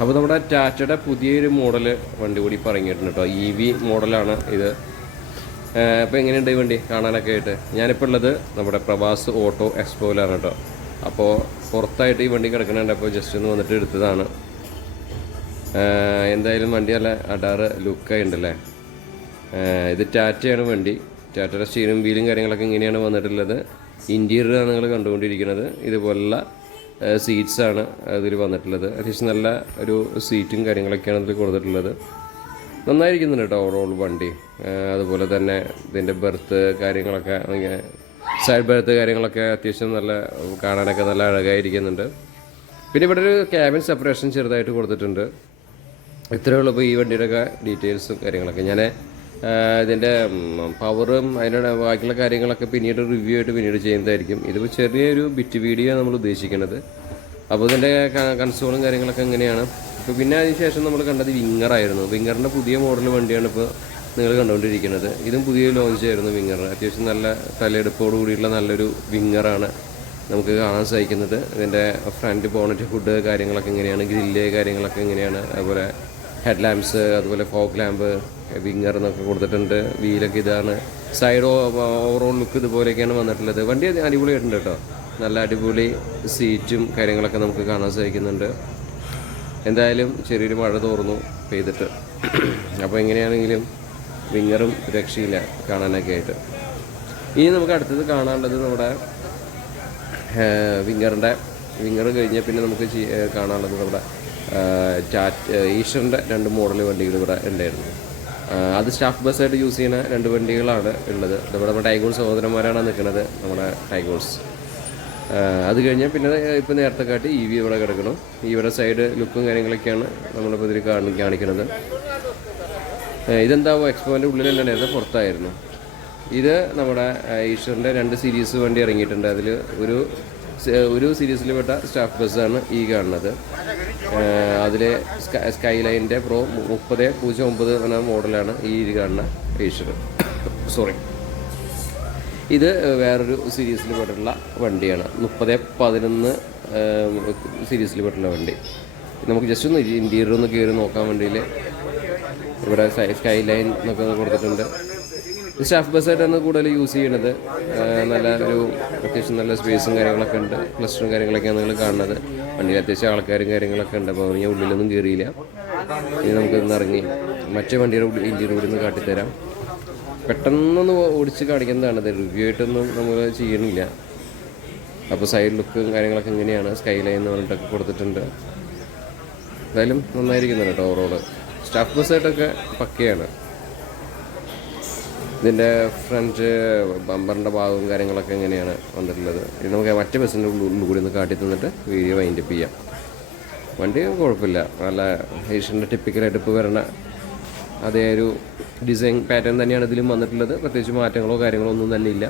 അപ്പോൾ നമ്മുടെ ടാറ്റയുടെ പുതിയൊരു മോഡൽ വണ്ടി കൂടി പറഞ്ഞിട്ടുണ്ട് കേട്ടോ. ഇ വി മോഡലാണ് ഇത്. അപ്പോൾ എങ്ങനെയുണ്ട് ഈ വണ്ടി? കാണാനൊക്കെ ആയിട്ട്. ഞാനിപ്പോൾ ഉള്ളത് നമ്മുടെ പ്രവാസ് ഓട്ടോ എക്സ്പോയിലാണ് കേട്ടോ. അപ്പോൾ പുറത്തായിട്ട് ഈ വണ്ടി കിടക്കുന്നുണ്ട്. അപ്പോൾ ജസ്റ്റ് ഒന്ന് വന്നിട്ട് എടുത്തതാണ്. എന്തായാലും വണ്ടി നല്ല അടാറ് ലുക്കായി ഉണ്ടല്ലേ? ഇത് ടാറ്റയാണ് വണ്ടി. ടാറ്റയുടെ സ്റ്റീലും വീലും കാര്യങ്ങളൊക്കെ ഇങ്ങനെയാണ് വന്നിട്ടുള്ളത്. ഇന്റീരിയറാണ് നിങ്ങൾ കണ്ടുകൊണ്ടിരിക്കുന്നത്. ഇതുപോലുള്ള സീറ്റ്സാണ് അതിൽ വന്നിട്ടുള്ളത്. അത്യാവശ്യം നല്ല ഒരു സീറ്റും കാര്യങ്ങളൊക്കെയാണ് ഇതിൽ കൊടുത്തിട്ടുള്ളത്. നന്നായിരിക്കുന്നുണ്ട് കേട്ടോ ഓവറോൾ വണ്ടി. അതുപോലെ തന്നെ ഇതിന്റെ ബെർത്ത് കാര്യങ്ങളൊക്കെ ഇങ്ങനെ സൈഡ് ബെർത്ത് കാര്യങ്ങളൊക്കെ അത്യാവശ്യം നല്ല കാണാനൊക്കെ നല്ല അഴകായിരിക്കുന്നുണ്ട്. പിന്നെ ഇവിടെ ഒരു ക്യാബിൻ സെപ്പറേഷൻ ചെറുതായിട്ട് കൊടുത്തിട്ടുണ്ട്. ഇത്രയേ ഉള്ളൂ ഈ വണ്ടിയുടെയൊക്കെ ഡീറ്റെയിൽസും കാര്യങ്ങളൊക്കെ. ഞാൻ ഇതിന്റെ പവറും അതിന്റെ ബാക്കിയുള്ള കാര്യങ്ങളൊക്കെ പിന്നീട് റിവ്യൂ ആയിട്ട് പിന്നീട് ചെയ്യുന്നതായിരിക്കും. ഇതിപ്പോൾ ചെറിയൊരു ബിറ്റ് വീഡിയോ നമ്മൾ ഉദ്ദേശിക്കുന്നത് അപ്പോൾ ഇതിന്റെ കൺസോളും കാര്യങ്ങളൊക്കെ എങ്ങനെയാണ്? ഇപ്പോൾ പിന്നെ അതിന് ശേഷം നമ്മൾ കണ്ടത് വിങ്ങറായിരുന്നു വിങ്ങറിന്റെ പുതിയ മോഡൽ വണ്ടിയാണ് ഇപ്പോൾ നിങ്ങൾ കണ്ടുകൊണ്ടിരിക്കുന്നത് ഇതും പുതിയ ലോഞ്ച് ആയിരുന്നു വിങ്ങർ അത്യാവശ്യം നല്ല തലയെടുപ്പോട് കൂടിയുള്ള നല്ലൊരു വിങ്ങറാണ് നമുക്ക് കാണാൻ സാധിക്കുന്നത്. ഇതിന്റെ ഫ്രണ്ട് ബോണറ്റ് ഫുഡ് കാര്യങ്ങളൊക്കെ എങ്ങനെയാണ്? ഗ്രില്ല് കാര്യങ്ങളൊക്കെ എങ്ങനെയാണ്? അതുപോലെ ഹെഡ് ലാമ്പ്സ് അതുപോലെ ഫോഗ് ലാമ്പ് വിങ്ങർ എന്നൊക്കെ കൊടുത്തിട്ടുണ്ട്. വീലൊക്കെ ഇതാണ്. സൈഡ് ഓവറോൾ ലുക്ക് ഇതുപോലെയൊക്കെയാണ് വന്നിട്ടുള്ളത്. വണ്ടി അടിപൊളിയായിട്ടുണ്ട് കേട്ടോ. നല്ല അടിപൊളി സീറ്റും കാര്യങ്ങളൊക്കെ നമുക്ക് കാണാൻ സാധിക്കുന്നുണ്ട്. എന്തായാലും ചെറിയൊരു മഴ തോർന്നു പെയ്തിട്ട്. അപ്പോൾ എങ്ങനെയാണെങ്കിലും വിങ്ങറും രക്ഷയില്ല കാണാനൊക്കെ ആയിട്ട്. ഇനി നമുക്ക് അടുത്തത് കാണാനുള്ളത് നമ്മുടെ വിങ്ങറിന്റെ വിങ്ങർ കഴിഞ്ഞാൽ പിന്നെ നമുക്ക് കാണാനുള്ളത് നമ്മുടെ ചാറ്റ് ഈശ്വറിന്റെ രണ്ട് മോഡൽ വണ്ടികൾ ഇവിടെ ഉണ്ടായിരുന്നു. അത് സ്റ്റാഫ് ബസ്സായിട്ട് യൂസ് ചെയ്യുന്ന രണ്ട് വണ്ടികളാണ് ഉള്ളത്. നമ്മുടെ നമ്മുടെ ടൈഗോൾസ് സഹോദരന്മാരാണ് നിൽക്കുന്നത് നമ്മുടെ ടൈഗോൾസ് അത് കഴിഞ്ഞാൽ പിന്നെ ഇപ്പോൾ നേരത്തെ കാട്ടി ഇ വി ഇവിടെ കിടക്കണം ഇവിടെ സൈഡ് ലുക്കും കാര്യങ്ങളൊക്കെയാണ് നമ്മളിപ്പോൾ ഇതിൽ കാണി കാണിക്കുന്നത്. ഇതെന്താ എക്സ്പോന്റെ ഉള്ളിൽ തന്നെയായിരുന്നു പുറത്തായിരുന്നു. ഇത് നമ്മുടെ ഈശ്വറിന്റെ രണ്ട് സീരീസ് വണ്ടി ഇറങ്ങിയിട്ടുണ്ട്. അതിൽ ഒരു ഒരു സീരീസിൽ പെട്ട സ്റ്റാഫ് ബസ്സാണ് ഈ കാണുന്നത്. അതിലെ സ്കൈ ലൈനിന്റെ പ്രോ മുപ്പത് പൂജ്യം ഒമ്പത് എന്ന മോഡലാണ് ഈ കാണുന്ന ഏഷ്യർ സോറി. ഇത് വേറൊരു സീരീസിൽ പെട്ടിട്ടുള്ള വണ്ടിയാണ്. മുപ്പത് പതിനൊന്ന് സീരീസിൽ പെട്ടുള്ള വണ്ടി. നമുക്ക് ജസ്റ്റ് ഒന്ന് ഇന്റീരിയർ ഒന്ന് കയറി നോക്കാൻ വേണ്ടിയിൽ ഇവിടെ സ്കൈ ലൈൻ എന്നൊക്കെ കൊടുത്തിട്ടുണ്ട്. സ്റ്റാഫ് ബസ്സായിട്ടാണ് കൂടുതൽ യൂസ് ചെയ്യണത്. നല്ല ഒരു അത്യാവശ്യം നല്ല സ്പേസും കാര്യങ്ങളൊക്കെ ഉണ്ട്. ക്ലസ്റ്ററും കാര്യങ്ങളൊക്കെയാണ് നിങ്ങൾ കാണുന്നത്. വണ്ടിയിൽ അത്യാവശ്യം ആൾക്കാരും കാര്യങ്ങളൊക്കെ ഉണ്ട്. അപ്പോൾ ഞാൻ ഉള്ളിലൊന്നും കയറിയില്ല ഇനി നമുക്ക് ഇന്ന് ഇറങ്ങി മറ്റേ വണ്ടിയുടെ ഇന്റീരിയർ കൂടി ഒന്ന് കാട്ടിത്തരാം. പെട്ടെന്നൊന്ന് ഓടിച്ച് കാണിക്കുന്നതാണ്. അത് റിവ്യൂ ആയിട്ടൊന്നും നമ്മൾ ചെയ്യണില്ല. അപ്പോൾ സൈഡ് ലുക്കും കാര്യങ്ങളൊക്കെ എങ്ങനെയാണ് സ്കൈ ലൈൻ എന്ന് പറഞ്ഞിട്ടൊക്കെ കൊടുത്തിട്ടുണ്ട്. എന്തായാലും നന്നായിരിക്കുന്നുണ്ട് കേട്ടോ ഓവറോൾ സ്റ്റാഫ് ബസ്സായിട്ടൊക്കെ പക്കയാണ്. ഇതിന്റെ ഫ്രണ്ട് ബമ്പറിന്റെ ഭാഗവും കാര്യങ്ങളൊക്കെ എങ്ങനെയാണ് വന്നിട്ടുള്ളത്? ഇനി നമുക്ക് മറ്റേ ബസ്സിന്റെ ഉള്ളിൽ കൂടി ഒന്ന് കാട്ടി തന്നിട്ട് വീഡിയോ വൈൻഡപ്പ് ചെയ്യാം. വണ്ടി കുഴപ്പമില്ല. നല്ല ഏഷ്യന്റെ ടിപ്പിക്കലായിട്ട് ഇപ്പോൾ വരണ അതേ ഒരു ഡിസൈൻ പാറ്റേൺ തന്നെയാണ് ഇതിലും വന്നിട്ടുള്ളത്. പ്രത്യേകിച്ച് മാറ്റങ്ങളോ കാര്യങ്ങളോ ഒന്നും തന്നെ ഇല്ല.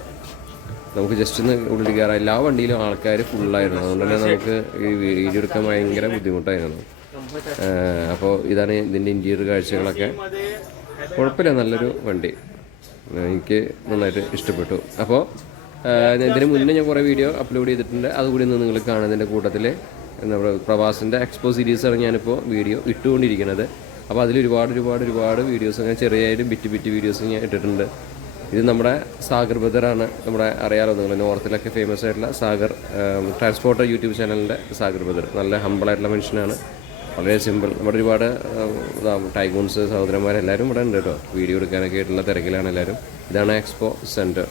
നമുക്ക് ജസ്റ്റ് ഒന്ന് ഉള്ളിൽ കയറാം. എല്ലാ വണ്ടിയിലും ആൾക്കാർ ഫുള്ളായിരുന്നു അതുകൊണ്ട് തന്നെ നമുക്ക് ഈ വീഡിയോ എടുക്കാൻ ഭയങ്കര ബുദ്ധിമുട്ടായിരുന്നു. അപ്പോൾ ഇതാണ് ഇതിന്റെ ഇന്റീരിയർ കാഴ്ചകളൊക്കെ. കുഴപ്പമില്ല. നല്ലൊരു വണ്ടി. എനിക്ക് നന്നായിട്ട് ഇഷ്ടപ്പെട്ടു. അപ്പോൾ ഇതിന് മുന്നേ ഞാൻ കുറേ വീഡിയോ അപ്ലോഡ് ചെയ്തിട്ടുണ്ട്. അതുകൂടി ഒന്ന് നിങ്ങൾ കാണുന്നതിന്റെ കൂട്ടത്തിൽ നമ്മുടെ പ്രവാസിന്റെ എക്സ്പോ സീരീസാണ് ഞാനിപ്പോൾ വീഡിയോ ഇട്ടുകൊണ്ടിരിക്കുന്നത്. അപ്പോൾ അതിൽ ഒരുപാട് ഒരുപാട് ഒരുപാട് വീഡിയോസ് അങ്ങനെ ചെറിയായിട്ട് ബിറ്റ് ബിറ്റ് വീഡിയോസ് ഞാൻ ഇട്ടിട്ടുണ്ട്. ഇത് നമ്മുടെ സാഗർ ബദറാണ് നമ്മുടെ അറിയാലോ നിങ്ങൾ നോർത്തിലൊക്കെ ഫേമസ് ആയിട്ടുള്ള സാഗർ ട്രാൻസ്പോർട്ടർ യൂട്യൂബ് ചാനലിന്റെ സാഗർ ബദർ നല്ല ഹമ്പിളായിട്ടുള്ള മനുഷ്യനാണ്. വളരെ സിമ്പിൾ നമ്മുടെ ഒരുപാട് ടൈഗൂൺസ് സഹോദരന്മാരെല്ലാവരും ഇവിടെ ഉണ്ട് കേട്ടോ. വീഡിയോ എടുക്കാനൊക്കെ ആയിട്ടുള്ള തിരക്കിലാണ് എല്ലാവരും ഇതാണ് എക്സ്പോ സെന്റർ